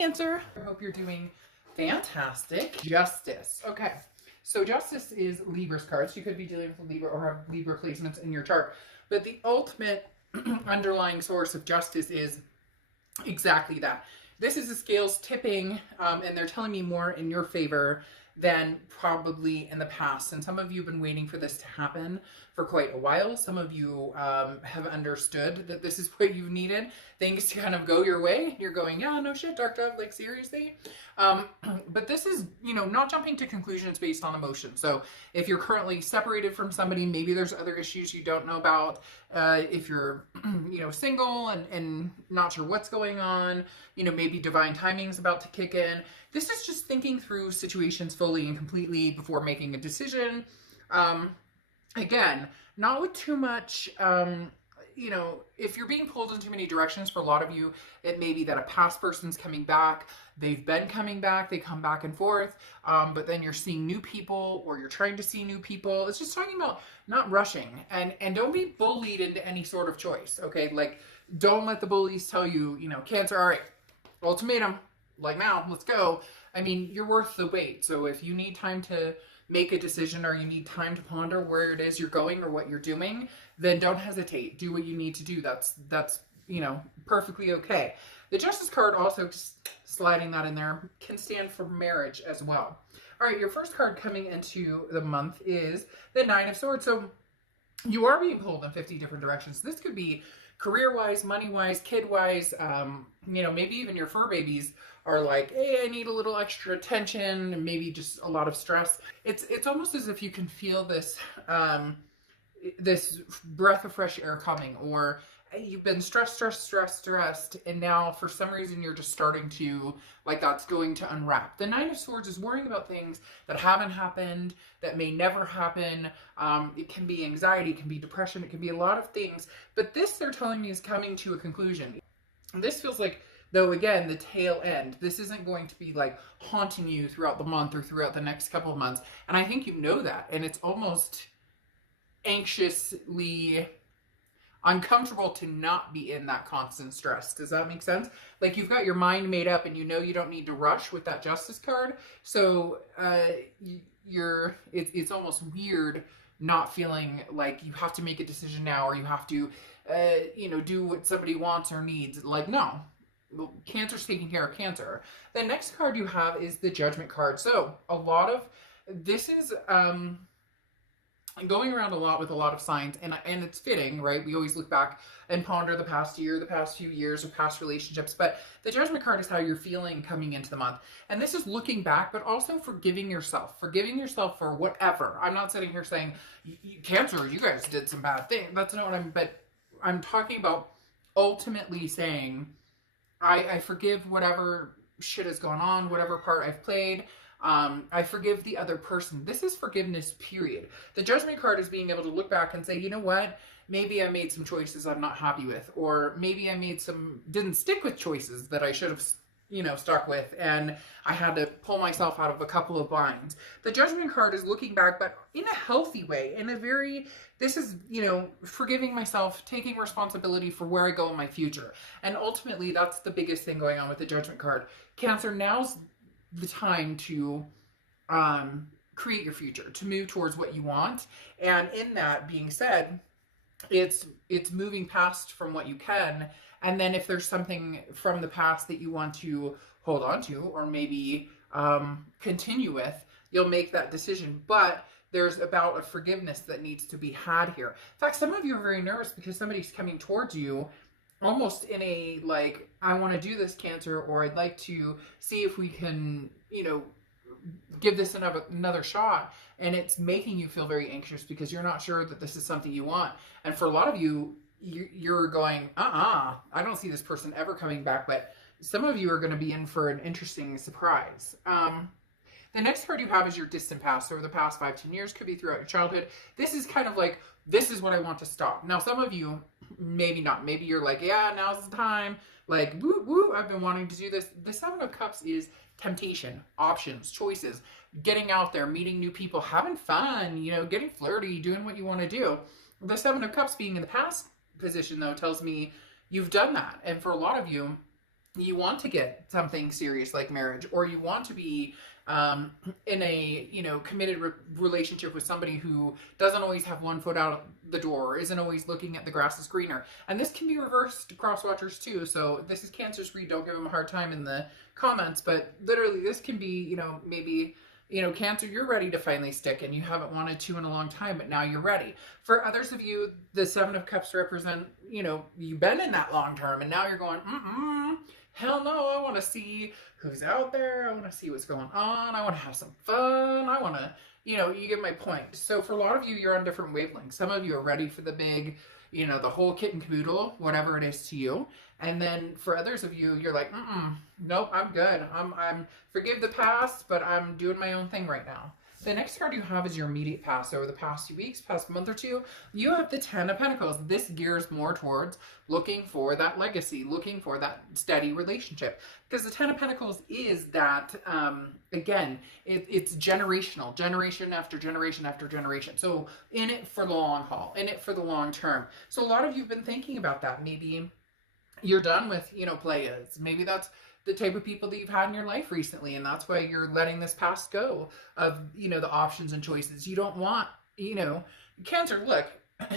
Cancer. I hope you're doing fantastic. Justice. Okay. So Justice is Libra's cards. You could be dealing with Libra or have Libra placements in your chart. But the ultimate underlying source of justice is exactly that. This is the scales tipping, and they're telling me more in your favor than probably in the past. And some of you have been waiting for this to happen for quite a while. Some of you have understood that this is what you've needed. Things to kind of go your way. You're going, yeah, no shit, Dark Dove, like seriously. But this is, not jumping to conclusions based on emotion. So if you're currently separated from somebody, maybe there's other issues you don't know about. If you're, single and not sure what's going on, maybe divine timing is about to kick in. This is just thinking through situations fully and completely before making a decision. Again, not with too much, if you're being pulled in too many directions, for a lot of you, it may be that a past person's coming back. They've been coming back. They come back and forth. But then you're seeing new people or you're trying to see new people. It's just talking about not rushing and don't be bullied into any sort of choice. Okay. Like, don't let the bullies tell you, Cancer, all right, ultimatum, like now, let's go. I mean, you're worth the wait. So if you need time to make a decision or you need time to ponder where it is you're going or what you're doing, then don't hesitate. Do what you need to do. That's perfectly okay. The Justice card, also just sliding that in there, can stand for marriage as well. All right, your first card coming into the month is the Nine of Swords. So you are being pulled in 50 different directions. This could be career-wise, money-wise, kid-wise, maybe even your fur babies are like, hey, I need a little extra attention, and maybe just a lot of stress. It's almost as if you can feel this this breath of fresh air coming, or you've been stressed, and now for some reason you're just starting to, like, that's going to unwrap. The Nine of Swords is worrying about things that haven't happened, that may never happen. It can be anxiety, it can be depression, it can be a lot of things, but this, they're telling me, is coming to a conclusion. This feels like, though, again, the tail end. This isn't going to be like haunting you throughout the month or throughout the next couple of months, and I think you know that, and it's almost anxiously uncomfortable to not be in that constant stress. Does that make sense? Like, you've got your mind made up and you know you don't need to rush with that Justice card. So it's almost weird not feeling like you have to make a decision now, or you have to do what somebody wants or needs. Like, no. Cancer's taking care of Cancer. The next card you have is the Judgment card. So a lot of this is going around a lot with a lot of signs, and it's fitting, right? We always look back and ponder the past year, the past few years, or past relationships, but the Judgment card is how you're feeling coming into the month. And this is looking back, but also forgiving yourself for whatever. I'm not sitting here saying, Cancer, you guys did some bad things. That's not what but I'm talking about ultimately saying, I forgive whatever shit has gone on, whatever part I've played. I forgive the other person. This is forgiveness, period. The Judgment card is being able to look back and say, you know what? Maybe I made some choices I'm not happy with, or maybe I didn't stick with choices that I should have, stuck with, and I had to pull myself out of a couple of binds. The Judgment card is looking back, but in a healthy way, this is, forgiving myself, taking responsibility for where I go in my future. And ultimately, that's the biggest thing going on with the Judgment card. Cancer, now's the time to create your future, to move towards what you want. And in that being said, it's moving past from what you can, and then if there's something from the past that you want to hold on to, or maybe continue with, you'll make that decision. But there's about a forgiveness that needs to be had here. In fact, some of you are very nervous because somebody's coming towards you almost in a, like, I want to do this, Cancer, or I'd like to see if we can, give this another shot. And it's making you feel very anxious because you're not sure that this is something you want. And for a lot of you, you're going, I don't see this person ever coming back. But some of you are going to be in for an interesting surprise. The next card you have is your distant past. So over the past 5-10 years, could be throughout your childhood. This is kind of like, this is what I want to stop. Now, some of you, maybe not. Maybe you're like, yeah, now's the time. Like, woo, I've been wanting to do this. The Seven of Cups is temptation, options, choices, getting out there, meeting new people, having fun, getting flirty, doing what you want to do. The Seven of Cups being in the past position, though, tells me you've done that. And for a lot of you, you want to get something serious like marriage, or you want to be in a, you know, committed relationship with somebody who doesn't always have one foot out the door, or isn't always looking at the grass is greener. And this can be reversed cross watchers too. So this is Cancer's read. Don't give them a hard time in the comments, but literally this can be, you know, maybe, you know, Cancer, you're ready to finally stick and you haven't wanted to in a long time, but now you're ready. For others of you, the Seven of Cups represent, you know, you've been in that long term and now you're going, hell no, I want to see who's out there. I want to see what's going on. I want to have some fun. I want to, you know, you get my point. So for a lot of you, you're on different wavelengths. Some of you are ready for the big, you know, the whole kit and caboodle, whatever it is to you. And then for others of you, you're like, nope, I'm good. I'm forgive the past, but I'm doing my own thing right now. The next card you have is your immediate past. Over the past few weeks, past month or two, you have the Ten of Pentacles. This gears more towards looking for that legacy, looking for that steady relationship. Because the Ten of Pentacles is that, again, it's generational, generation after generation after generation. So in it for the long haul, in it for the long term. So a lot of you have been thinking about that. Maybe you're done with, you know, players. Maybe that's the type of people that you've had in your life recently, and that's why you're letting this past go of, you know, the options and choices. You don't want, you know, Cancer, look,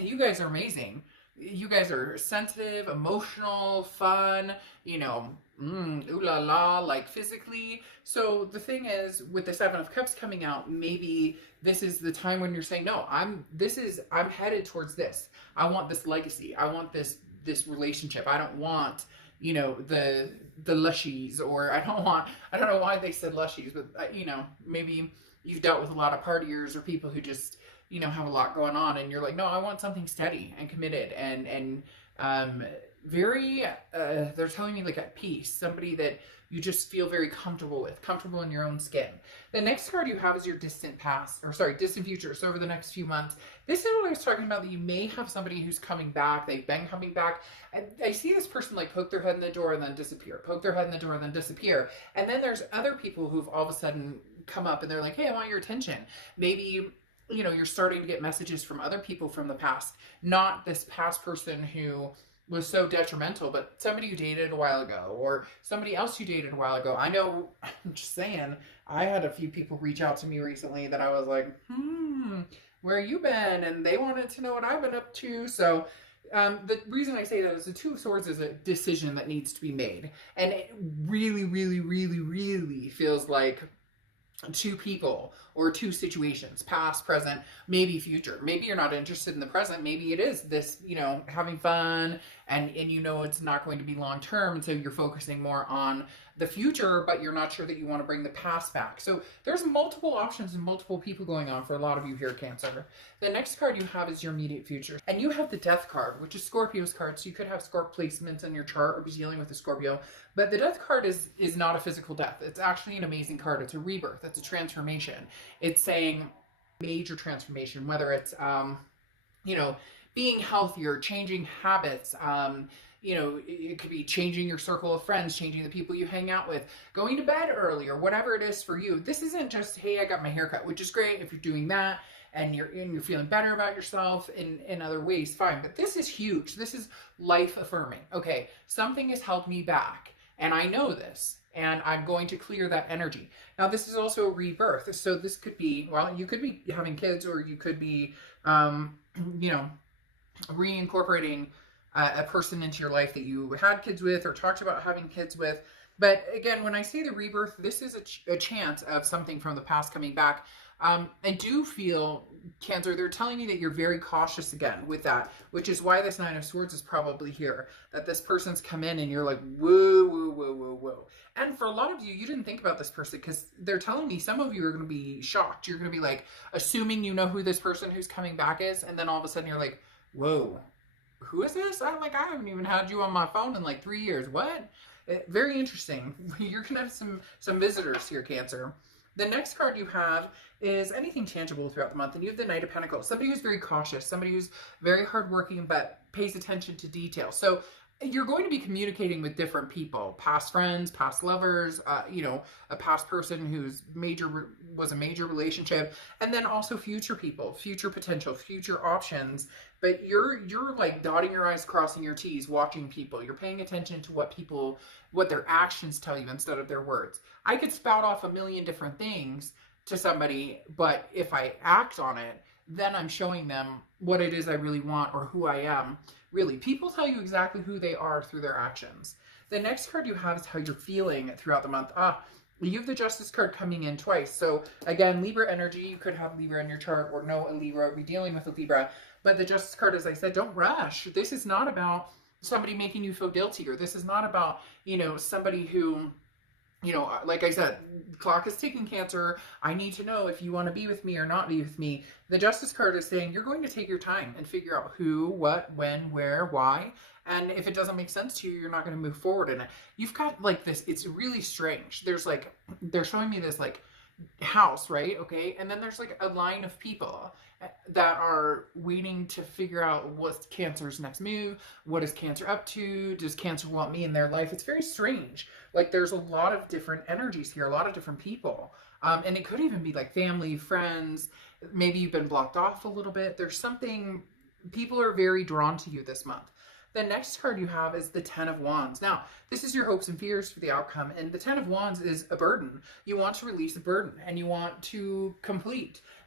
you guys are amazing. You guys are sensitive, emotional, fun, you know, ooh la la, like physically. So the thing is, with the Seven of Cups coming out, maybe this is the time when you're saying, no, I'm headed towards this. I want this legacy. I want this relationship. I don't want, you know, the lushies, or I don't know why they said lushies, but you know, maybe you've dealt with a lot of partiers or people who just, you know, have a lot going on, and you're like, no, I want something steady and committed and very they're telling me like at peace, somebody that you just feel very comfortable with, comfortable in your own skin. The next card you have is your distant past, or sorry, distant future. So over the next few months, this is what I was talking about, that you may have somebody who's coming back. They've been coming back. And I see this person like poke their head in the door and then disappear, poke their head in the door and then disappear. And then there's other people who've all of a sudden come up and they're like, hey, I want your attention. Maybe, you know, you're starting to get messages from other people from the past, not this past person who was so detrimental, but somebody you dated a while ago, or somebody else you dated a while ago. I know, I'm just saying, I had a few people reach out to me recently that I was like, where you been? And they wanted to know what I've been up to. So the reason I say that is the Two of Swords is a decision that needs to be made. And it really, really, really, really feels like two people or two situations, past, present, maybe future. Maybe you're not interested in the present. Maybe it is this, you know, having fun and you know it's not going to be long term, and so you're focusing more on the future, but you're not sure that you want to bring the past back. So there's multiple options and multiple people going on for a lot of you here, Cancer. The next card you have is your immediate future, and you have the Death card, which is Scorpio's card. So you could have Scorp placements in your chart or be dealing with a Scorpio, but the Death card is not a physical death. It's actually an amazing card. It's a rebirth. It's a transformation. It's saying major transformation, whether it's you know, being healthier, changing habits, you know, it could be changing your circle of friends, changing the people you hang out with, going to bed earlier, whatever it is for you. This isn't just, hey, I got my hair cut, which is great if you're doing that and you're feeling better about yourself in other ways, fine. But this is huge. This is life affirming. Okay, something has held me back and I know this, and I'm going to clear that energy. Now, this is also a rebirth. So this could be, well, you could be having kids, or you could be, you know, reincorporating a person into your life that you had kids with or talked about having kids with. But again, when I say the rebirth, this is a chance of something from the past coming back. I do feel, Cancer, they're telling me that you're very cautious again with that, which is why this Nine of Swords is probably here, that this person's come in and you're like, whoa, whoa, whoa, whoa, whoa. And for a lot of you, you didn't think about this person, because they're telling me some of you are going to be shocked. You're going to be like, assuming you know who this person who's coming back is, and then all of a sudden you're like, whoa, who is this? I haven't even had you on my phone in like 3 years. What? Very interesting. You're going to have some visitors here, Cancer. The next card you have is anything tangible throughout the month, and you have the Knight of Pentacles. Somebody who's very cautious, somebody who's very hardworking but pays attention to detail. So you're going to be communicating with different people, past friends, past lovers, a past person who's was a major relationship, and then also future people, future potential, future options. But you're like dotting your i's, crossing your t's, watching people. You're paying attention to what their actions tell you instead of their words. I could spout off a million different things to somebody, but if I act on it, then I'm showing them what it is I really want or who I am. Really, people tell you exactly who they are through their actions. The next card you have is how you're feeling throughout the month. You have the Justice card coming in twice. So again, Libra energy, you could have Libra in your chart or know a Libra, be dealing with a Libra. But the Justice card, as I said, don't rush. This is not about somebody making you feel guilty, or this is not about, somebody who, like I said, clock is ticking, Cancer. I need to know if you want to be with me or not be with me. The Justice card is saying you're going to take your time and figure out who, what, when, where, why. And if it doesn't make sense to you, you're not going to move forward in it. You've got like this, it's really strange. They're showing me this like house, right? Okay. And then there's like a line of people that are waiting to figure out what's Cancer's next move. What is Cancer up to? Does Cancer want me in their life? It's very strange. Like there's a lot of different energies here, a lot of different people. And it could even be like family, friends. Maybe you've been blocked off a little bit. There's something, people are very drawn to you this month. The next card you have is the Ten of Wands. Now, this is your hopes and fears for the outcome. And the Ten of Wands is a burden. You want to release a burden and you want to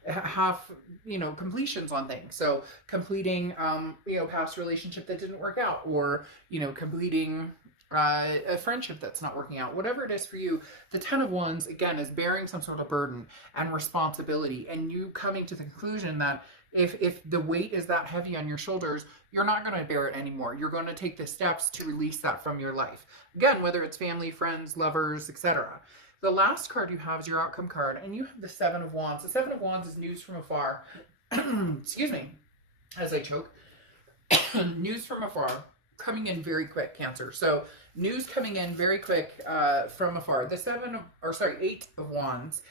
have completions on things. So completing, past relationship that didn't work out, or, completing a friendship that's not working out, whatever it is for you. The Ten of Wands, again, is bearing some sort of burden and responsibility, and you coming to the conclusion that if the weight is that heavy on your shoulders, you're not going to bear it anymore. You're going to take the steps to release that from your life. Again, whether it's family, friends, lovers, etc. The last card you have is your outcome card, and you have the Seven of Wands. The Seven of Wands is news from afar. Excuse me, as I choke. News from afar, coming in very quick, Cancer. So news coming in very quick from afar. The Eight of Wands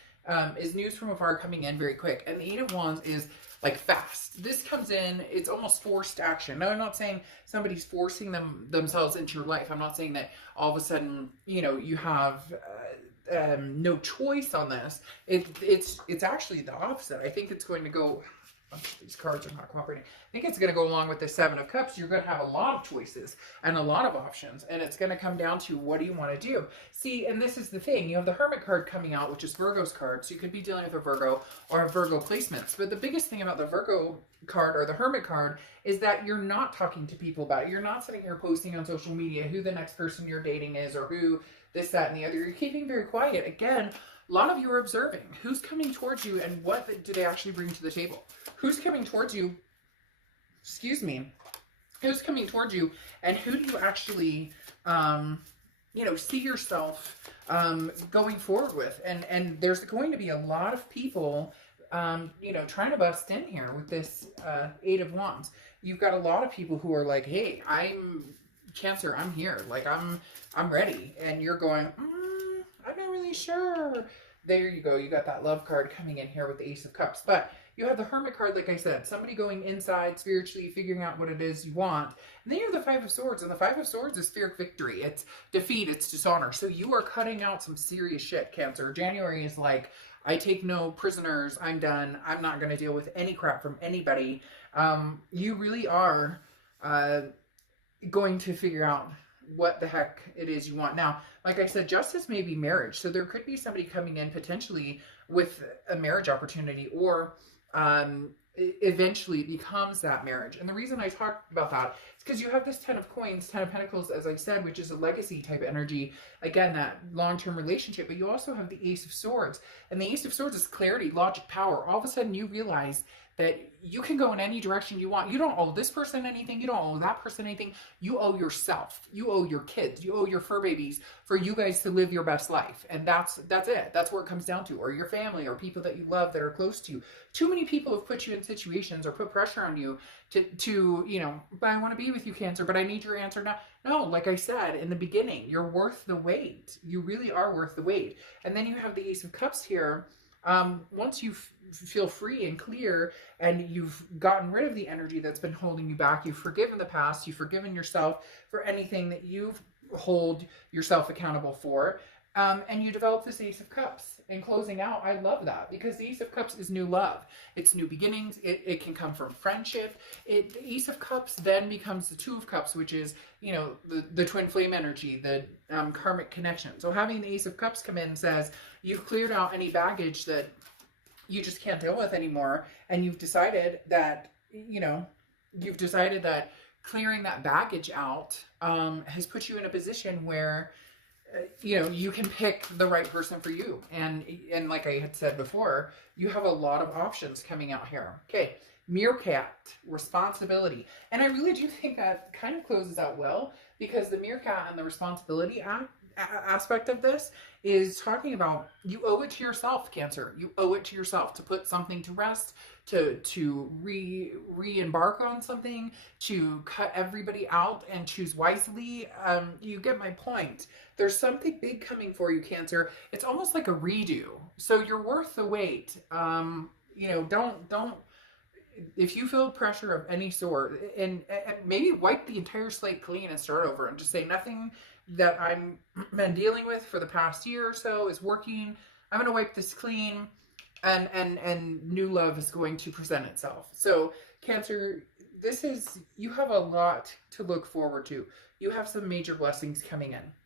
is news from afar coming in very quick. And the Eight of Wands is like fast. This comes in, it's almost forced action. Now, I'm not saying somebody's forcing themselves into your life. I'm not saying that all of a sudden, you have no choice on this. It's actually the opposite. I think it's going to go, these cards are not cooperating. I think it's going to go along with the Seven of Cups. You're going to have a lot of choices and a lot of options, and it's going to come down to what do you want to do. See, and this is the thing. You have the Hermit card coming out, which is Virgo's card, so you could be dealing with a Virgo or a Virgo placements. But the biggest thing about the Virgo card or the Hermit card is that you're not talking to people about it. You're not sitting here posting on social media who the next person you're dating is or who this, that, and the other. You're keeping very quiet. Again, a lot of you are observing who's coming towards you and what do they actually bring to the table. Who's coming towards you, who's coming towards you, and who do you actually, see yourself going forward with. And there's going to be a lot of people, trying to bust in here with this Eight of Wands. You've got a lot of people who are like, hey, I'm Cancer, I'm here. Like, I'm ready. And you're going, I'm not really sure. There you go. You got that Love card coming in here with the Ace of Cups. But you have the Hermit card, like I said, somebody going inside spiritually, figuring out what it is you want. And then you have the Five of Swords, and the Five of Swords is Pyrrhic victory. It's defeat, it's dishonor. So you are cutting out some serious shit, Cancer. January is like, I take no prisoners. I'm done. I'm not going to deal with any crap from anybody. You really are going to figure out what the heck it is you want. Now, like I said, justice may be marriage. So there could be somebody coming in potentially with a marriage opportunity, or eventually becomes that marriage. And the reason I talked about that is because you have this Ten of Coins, Ten of Pentacles, as I said, which is a legacy type energy. Again, that long-term relationship. But you also have the Ace of Swords. And the Ace of Swords is clarity, logic, power. All of a sudden you realize that you can go in any direction you want. You don't owe this person anything. You don't owe that person anything. You owe yourself. You owe your kids. You owe your fur babies for you guys to live your best life. And that's it. That's where it comes down to. Or your family, or people that you love that are close to you. Too many people have put you in situations or put pressure on you to but I want to be with you, Cancer, but I need your answer now. No, like I said in the beginning, you're worth the wait. You really are worth the wait. And then you have the Ace of Cups here, Once you feel free and clear and you've gotten rid of the energy that's been holding you back, you've forgiven the past, you've forgiven yourself for anything that you've hold yourself accountable for, and you develop this Ace of Cups. In closing out, I love that because the Ace of Cups is new love. It's new beginnings. It can come from friendship. The Ace of Cups then becomes the Two of Cups, which is, you know, the twin flame energy, the karmic connection. So having the Ace of Cups come in says you've cleared out any baggage that you just can't deal with anymore. And you've decided that, you know, you've decided that clearing that baggage out has put you in a position where you know, you can pick the right person for you. And like I had said before, you have a lot of options coming out here. Okay, meerkat, responsibility. And I really do think that kind of closes out well because the meerkat and the responsibility aspect of this is talking about you owe it to yourself, Cancer. You owe it to yourself to put something to rest, to re-embark on something, to cut everybody out and choose wisely. You get my point. There's something big coming for you, Cancer. It's almost like a redo. So you're worth the wait. You know, don't if you feel pressure of any sort, and maybe wipe the entire slate clean and start over and just say nothing that I'm been dealing with for the past year or so is working. I'm going to wipe this clean, and new love is going to present itself. So Cancer, this is, you have a lot to look forward to. You have some major blessings coming in.